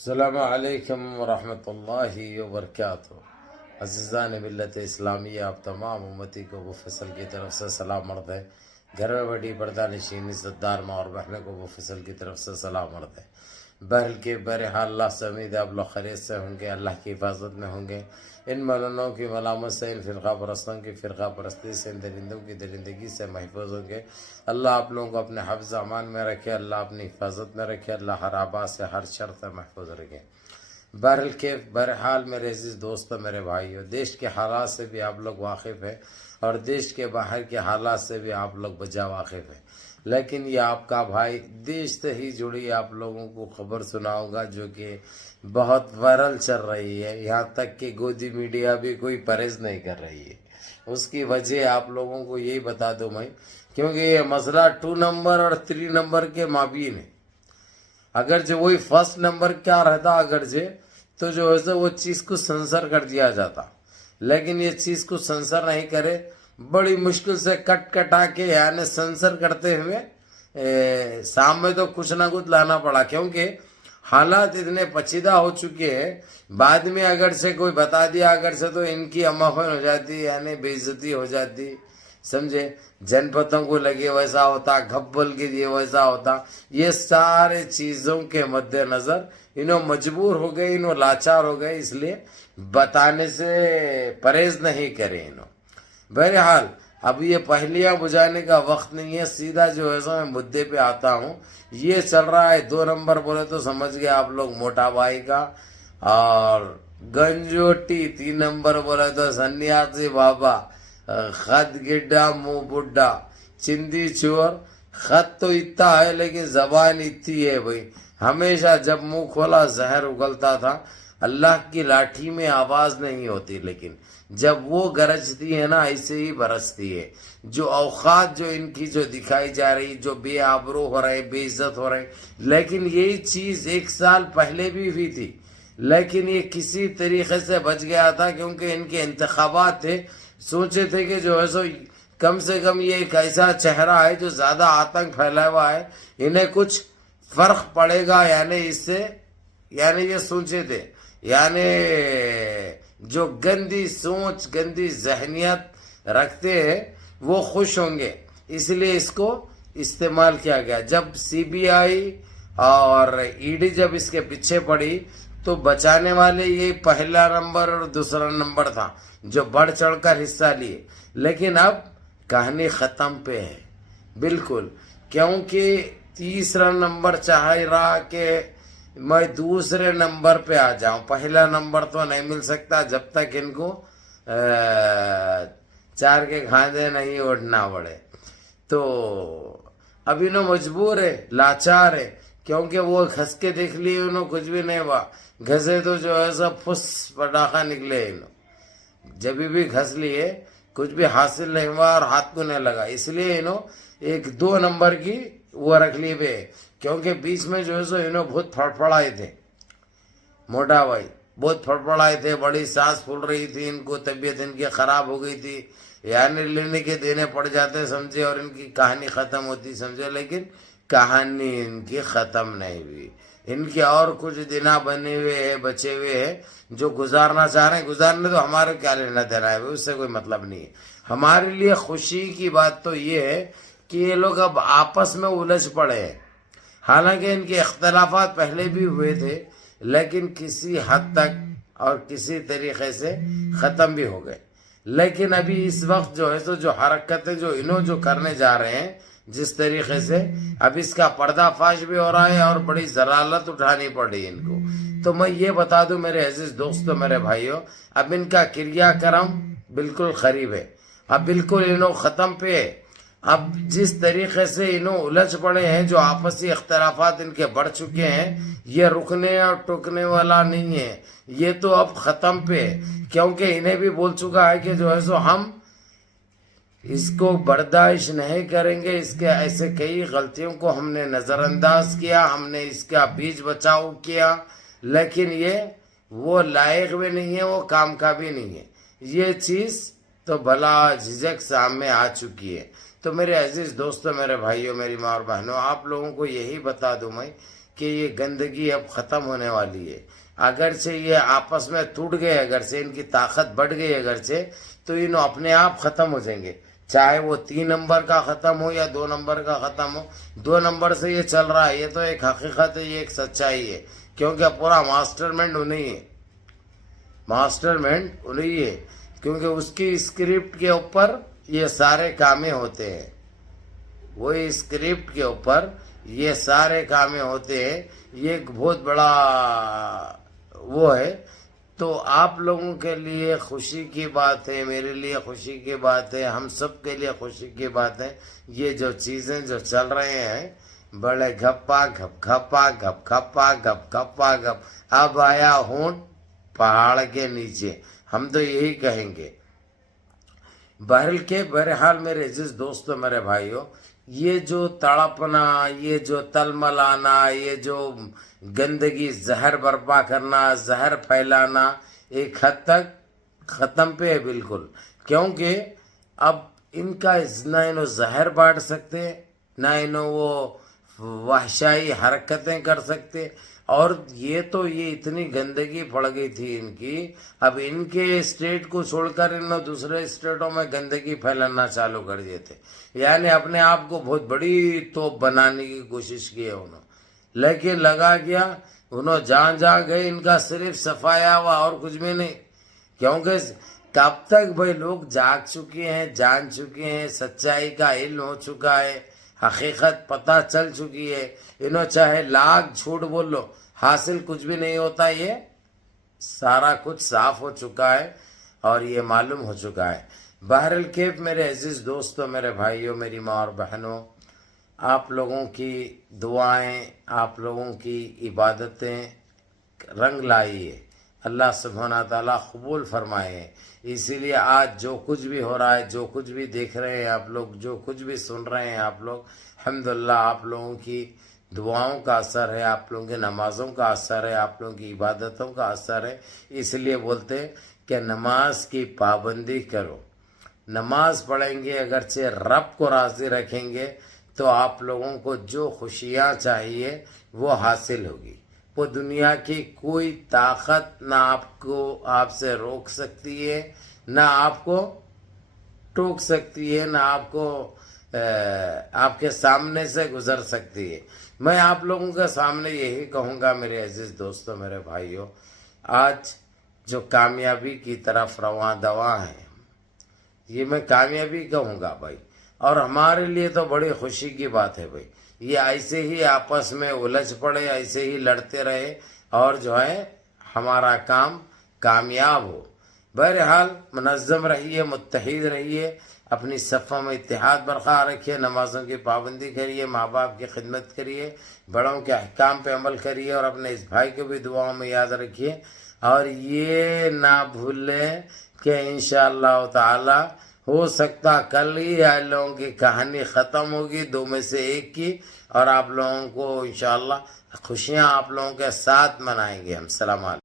السلام علیکم ورحمۃ اللہ وبرکاتہ۔ عزیزان ملت اسلامیہ، آپ تمام امتی کو وہ فصل کی طرف سے سلام عرض ہے۔ گھر میں بڑی پردہ نشین عزتدار ماں اور بہنوں کو وہ فصل کی طرف سے سلام عرض ہے۔ بہرحال اللہ سے امید ہے آپ لوگ خیریت سے ہوں گے، اللہ کی حفاظت میں ہوں گے۔ ان مولانوں کی ملامت سے، ان فرقہ پرستوں کی فرقہ پرستی سے، ان درندوں کی درندگی سے محفوظ ہوں گے۔ اللہ آپ لوگوں کو اپنے حفظ امان میں رکھے، اللہ اپنی حفاظت میں رکھے، اللہ ہر آباد سے، ہر شر سے محفوظ رکھے۔ بہرحال میرے عزیز دوستو، میرے بھائیو، دیش کے حالات سے بھی آپ لوگ واقف ہیں اور دیش کے باہر کے حالات سے بھی آپ لوگ بجا واقف ہیں، لیکن یہ آپ کا بھائی دیش سے ہی جڑی آپ لوگوں کو خبر سناؤں گا جو کہ بہت وائرل چل رہی ہے، یہاں تک کہ گودی میڈیا بھی کوئی پرہیز نہیں کر رہی ہے۔ اس کی وجہ آپ لوگوں کو یہی بتا دوں میں، کیونکہ یہ مسئلہ 2 نمبر اور 3 نمبر کے مابین ہے۔ اگرچہ وہی فرسٹ نمبر کیا رہتا، اگرچہ تو جو ہے وہ چیز کو سنسر کر دیا جاتا، لیکن یہ چیز کو سنسر نہیں کرے، بڑی مشکل سے کٹ کٹا کے یعنی سنسر کرتے ہوئے سامنے تو کچھ نہ کچھ لانا پڑا، کیونکہ حالات اتنے پیچیدہ ہو چکے ہیں۔ بعد میں اگر سے کوئی بتا دیا اگر سے تو ان کی امافن ہو جاتی، یعنی بے عزتی ہو جاتی، سمجھے۔ جن پتوں کو لگے ویسا ہوتا، گھبل کے لیے ویسا ہوتا۔ یہ سارے چیزوں کے مد نظر انہوں مجبور ہو گئے، انہوں لاچار ہو گئے، اس لیے بتانے سے پرہیز نہیں کرے انہوں۔ بہرحال اب یہ پہلیاں بجھانے کا وقت نہیں ہے، سیدھا جو ہے میں مدعے پہ آتا ہوں۔ یہ چل رہا ہے 2 نمبر بولے تو سمجھ گئے آپ لوگ موٹا بھائی کا، اور گنجوٹی 3 نمبر بولے تو سنیاسی بابا، خط گڈا منہ بڈھا، چندی چور۔ خط تو اتنا ہے لیکن زبان اتنی ہے بھائی، ہمیشہ جب منہ کھولا زہر اگلتا تھا۔ اللہ کی لاٹھی میں آواز نہیں ہوتی، لیکن جب وہ گرجتی ہے نا ایسے ہی برستی ہے۔ جو اوقات جو ان کی جو دکھائی جا رہی، جو بے آبرو ہو رہے، بے عزت ہو رہے، لیکن یہی چیز 1 سال پہلے بھی ہوئی تھی، لیکن یہ کسی طریقے سے بچ گیا تھا، کیونکہ ان کے انتخابات تھے۔ سوچے تھے کہ جو ہے سو کم سے کم یہ ایک ایسا چہرہ ہے جو زیادہ آتنک پھیلا ہوا ہے، انہیں کچھ فرق پڑے گا یعنی اس سے، یعنی یہ سوچے تھے، یعنی جو گندی سوچ گندی ذہنیت رکھتے ہیں وہ خوش ہوں گے، اس لیے اس کو استعمال کیا گیا۔ جب سی بی آئی اور ای ڈی جب اس کے پیچھے پڑی تو بچانے والے یہ پہلا نمبر اور دوسرا نمبر تھا جو بڑھ چڑھ کر حصہ لیے، لیکن اب کہانی ختم پہ ہے بالکل، کیونکہ تیسرا نمبر چاہ رہا کہ میں دوسرے نمبر پہ آ جاؤں، پہلا نمبر تو نہیں مل سکتا جب تک ان کو 4 کے کھاندے نہیں اڑنا پڑے۔ تو اب انہوں مجبور ہے، لاچار ہے، کیونکہ وہ گھس کے دیکھ لیے انہوں کچھ بھی نہیں ہوا، گھسے تو جو ہے سب پھس پٹاخہ نکلے انہوں، جب بھی گھس لیے کچھ بھی حاصل نہیں ہوا اور ہاتھ کو نہیں لگا، اس لیے انہوں 1-2 نمبر کی وہ رکھ لی پہ، کیونکہ بیچ میں جو ہے سو انہوں بہت پھڑپڑائے تھے، موٹا بھائی بہت پھڑپڑائے تھے، بڑی سانس پھول رہی تھی ان کو، طبیعت ان کی خراب ہو گئی تھی، یعنی لینے کے دینے پڑ جاتے سمجھے، اور ان کی کہانی ختم ہوتی سمجھے، لیکن کہانی ان کی ختم نہیں ہوئی۔ ان کے اور کچھ دن بنے ہوئے ہیں، بچے ہوئے ہیں جو گزارنا چاہ رہے ہیں، گزارنے تو ہمارے کیا لینا دینا ہے، اس سے کوئی مطلب نہیں ہے۔ ہمارے لیے خوشی کی بات تو یہ ہے کہ یہ لوگ اب آپس میں الجھ پڑے ہیں، حالانکہ ان کے اختلافات پہلے بھی ہوئے تھے لیکن کسی حد تک اور کسی طریقے سے ختم بھی ہو گئے، لیکن ابھی اس وقت جو ہے تو جو حرکتیں جو انہوں جو کرنے جا رہے ہیں جس طریقے سے، اب اس کا پردہ فاش بھی ہو رہا ہے اور بڑی ضلالت اٹھانی پڑ رہی ان کو۔ تو میں یہ بتا دوں میرے عزیز دوستو، میرے بھائیوں، اب ان کا کریا کرم بالکل قریب ہے، اب بالکل انہوں ختم پہ ہے۔ اب جس طریقے سے انہوں الجھ پڑے ہیں، جو آپسی اختلافات ان کے بڑھ چکے ہیں، یہ رکنے اور ٹکنے والا نہیں ہے، یہ تو اب ختم پہ ہے، کیونکہ انہیں بھی بول چکا ہے کہ جو ہے سو ہم اس کو برداشت نہیں کریں گے، اس کے ایسے کئی غلطیوں کو ہم نے نظر انداز کیا، ہم نے اس کا بیج بچاؤ کیا، لیکن یہ وہ لائق بھی نہیں ہے، وہ کام کا بھی نہیں ہے، یہ چیز تو بلا جھجک سامنے آ چکی ہے۔ تو میرے عزیز دوستو، میرے بھائیوں، میری ماں اور بہنوں، آپ لوگوں کو یہی بتا دوں میں کہ یہ گندگی اب ختم ہونے والی ہے. اگرچہ یہ آپس میں ٹوٹ گئے، اگرچہ ان کی طاقت بڑھ گئی، اگرچہ تو انہوں اپنے آپ ختم ہو جائیں گے، چاہے وہ 3 نمبر کا ختم ہو یا 2 نمبر کا ختم ہو. 2 نمبر سے یہ چل رہا ہے، یہ تو ایک حقیقت ہے، یہ ایک سچائی ہے، کیونکہ پورا ماسٹر مائنڈ انہیں ہے، ماسٹر مائنڈ انہیں ہے، کیونکہ اس کی اسکرپٹ کے اوپر یہ سارے کامیں ہوتے ہیں، وہی اسکرپٹ کے اوپر یہ سارے کامیں ہوتے ہیں. یہ ایک بہت بڑا وہ ہے. تو آپ لوگوں کے لیے خوشی کی بات ہے، میرے لیے خوشی کی بات ہے، ہم سب کے لیے خوشی کی بات ہے. یہ جو چیزیں جو چل رہے ہیں، بڑے گھپا گھپ گھپا گھپ گھپا گھپ گھپا گھپ، اب آیا ہونٹ پہاڑ کے نیچے، ہم تو یہی کہیں گے. بہرحال میرے عزیز دوستو، میرے بھائیو، یہ جو تڑپنا، یہ جو تلملانا، یہ جو گندگی، زہر برپا کرنا، زہر پھیلانا، ایک حد تک ختم پہ ہے بالکل. کیونکہ اب ان کا نہ انہوں زہر بانٹ سکتے، نہ انہوں وہ وحشائی حرکتیں کر سکتے. اور یہ اتنی گندگی پڑ گئی تھی ان کی، اب ان کے اسٹیٹ کو چھوڑ کر انہوں دوسرے اسٹیٹوں میں گندگی پھیلانا چالو کر دیے تھے. یعنی اپنے آپ کو بہت بڑی توپ بنانے کی کوشش کی ہے انہوں، لیکن لگا گیا، انہوں جہاں گئے ان کا صرف صفایا ہوا اور کچھ بھی نہیں. کیونکہ کب تک بھائی لوگ جاگ چکے ہیں، جان چکے ہیں، سچائی کا علم ہو چکا ہے، حقیقت پتہ چل چکی ہے. انہوں چاہے لاکھ جھوٹ بول لو، حاصل کچھ بھی نہیں ہوتا. یہ سارا کچھ صاف ہو چکا ہے اور یہ معلوم ہو چکا ہے. بہرحال کیف میرے عزیز دوستوں، میرے بھائیوں، میری ماں اور بہنوں، آپ لوگوں کی دعائیں، آپ لوگوں کی عبادتیں رنگ لائی ہے. اللہ سبحانہ تعالیٰ قبول فرمائے. اسی لیے آج جو کچھ بھی ہو رہا ہے، جو کچھ بھی دیکھ رہے ہیں آپ لوگ، جو کچھ بھی سن رہے ہیں آپ لوگ، الحمدللہ آپ لوگوں کی دعاؤں کا اثر ہے، آپ لوگوں کی نمازوں کا اثر ہے، آپ لوگوں کی عبادتوں کا اثر ہے. اس لیے بولتے کہ نماز کی پابندی کرو. نماز پڑھیں گے، اگرچہ رب کو راضی رکھیں گے، تو آپ لوگوں کو جو خوشیاں چاہیے وہ حاصل ہوگی. وہ دنیا کی کوئی طاقت نہ آپ سے روک سکتی ہے، نہ آپ کو ٹوک سکتی ہے، نہ آپ کو آپ کے سامنے سے گزر سکتی ہے. میں آپ لوگوں کے سامنے یہی کہوں گا میرے عزیز دوستوں، میرے بھائیوں، آج جو کامیابی کی طرف رواں دواں ہیں، یہ میں کامیابی کہوں گا بھائی. اور ہمارے لیے تو بڑی خوشی کی بات ہے بھائی. یہ ایسے ہی آپس میں الجھ پڑے، ایسے ہی لڑتے رہے اور جو ہے ہمارا کام کامیاب ہو. بہرحال منظم رہیے، متحد رہیے، اپنی صفوں میں اتحاد برقرار رکھیے، نمازوں کی پابندی کریے، ماں باپ کی خدمت کریے، بڑوں کے احکام پہ عمل کریے، اور اپنے اس بھائی کو بھی دعاؤں میں یاد رکھیے. اور یہ نہ بھولیں کہ انشاءاللہ تعالی ہو سکتا کل ہی آپ لوگوں کی کہانی ختم ہوگی، 2 میں سے 1 کی، اور آپ لوگوں کو انشاءاللہ خوشیاں آپ لوگوں کے ساتھ منائیں گے ہم. السلام علیکم.